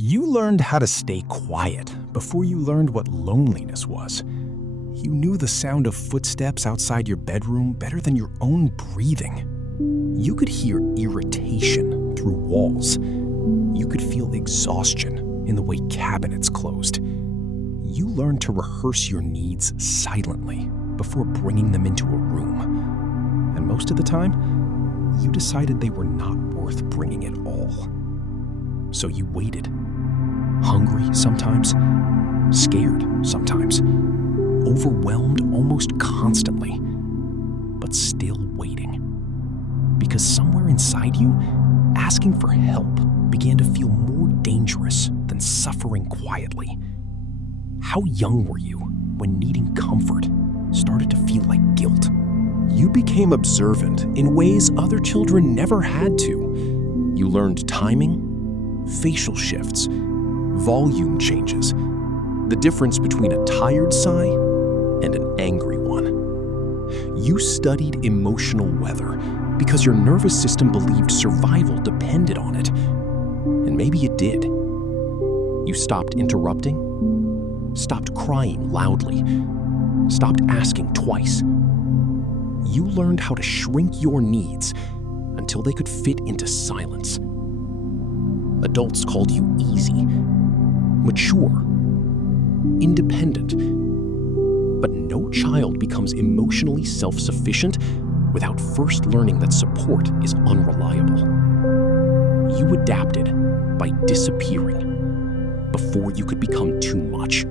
You learned how to stay quiet before you learned what loneliness was. You knew the sound of footsteps outside your bedroom better than your own breathing. You could hear irritation through walls. You could feel exhaustion in the way cabinets closed. You learned to rehearse your needs silently before bringing them into a room. And most of the time, you decided they were not worth bringing at all. So you waited. Hungry sometimes, scared sometimes, overwhelmed almost constantly, but still waiting. Because somewhere inside you, asking for help began to feel more dangerous than suffering quietly. How young were you when needing comfort started to feel like guilt? You became observant in ways other children never had to. You learned timing, facial shifts, volume changes, the difference between a tired sigh and an angry one. You studied emotional weather because your nervous system believed survival depended on it. And maybe it did. You stopped interrupting, stopped crying loudly, stopped asking twice. You learned how to shrink your needs until they could fit into silence. Adults called you easy, mature, independent. But no child becomes emotionally self-sufficient without first learning that support is unreliable. You adapted by disappearing before you could become too much.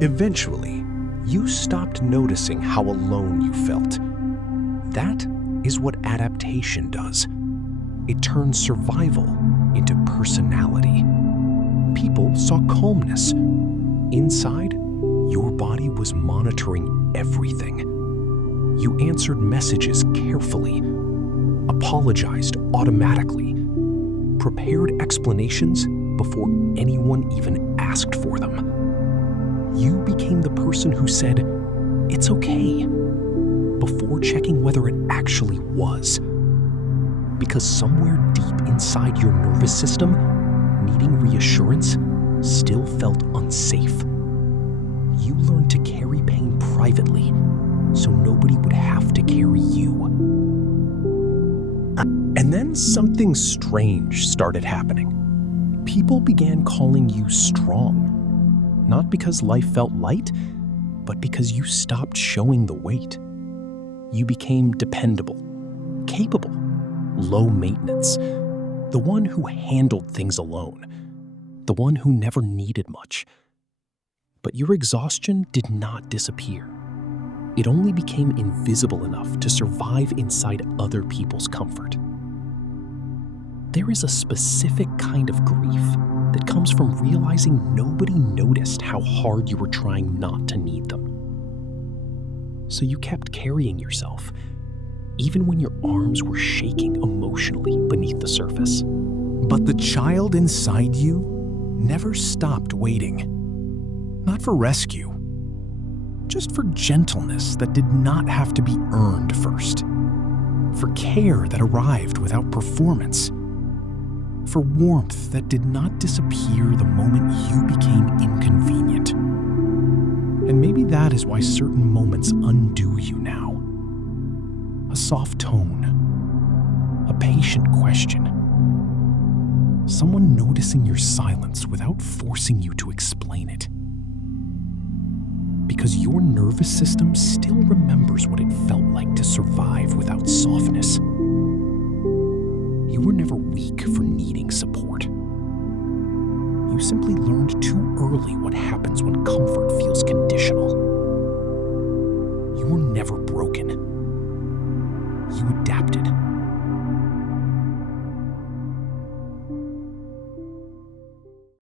Eventually, you stopped noticing how alone you felt. That is what adaptation does. It turns survival into personality. People saw calmness. Inside, your body was monitoring everything. You answered messages carefully, apologized automatically, prepared explanations before anyone even asked for them. You became the person who said, "It's okay," before checking whether it actually was. Because somewhere deep inside your nervous system, needing reassurance still felt unsafe. You learned to carry pain privately so nobody would have to carry you. And then something strange started happening. People began calling you strong, not because life felt light, but because you stopped showing the weight. You became dependable, capable, low maintenance, the one who handled things alone, the one who never needed much. But your exhaustion did not disappear. It only became invisible enough to survive inside other people's comfort. There is a specific kind of grief that comes from realizing nobody noticed how hard you were trying not to need them. So you kept carrying yourself, even when your arms were shaking emotionally beneath the surface. But the child inside you never stopped waiting. Not for rescue, just for gentleness that did not have to be earned first. For care that arrived without performance. For warmth that did not disappear the moment you became inconvenient. And maybe that is why certain moments undo you now. A soft tone, a patient question, someone noticing your silence without forcing you to explain it. Because your nervous system still remembers what it felt like to survive without softness. You were never weak for needing support. You simply learned too early what happens when comfort feels conditional. You were never broken. You adapted.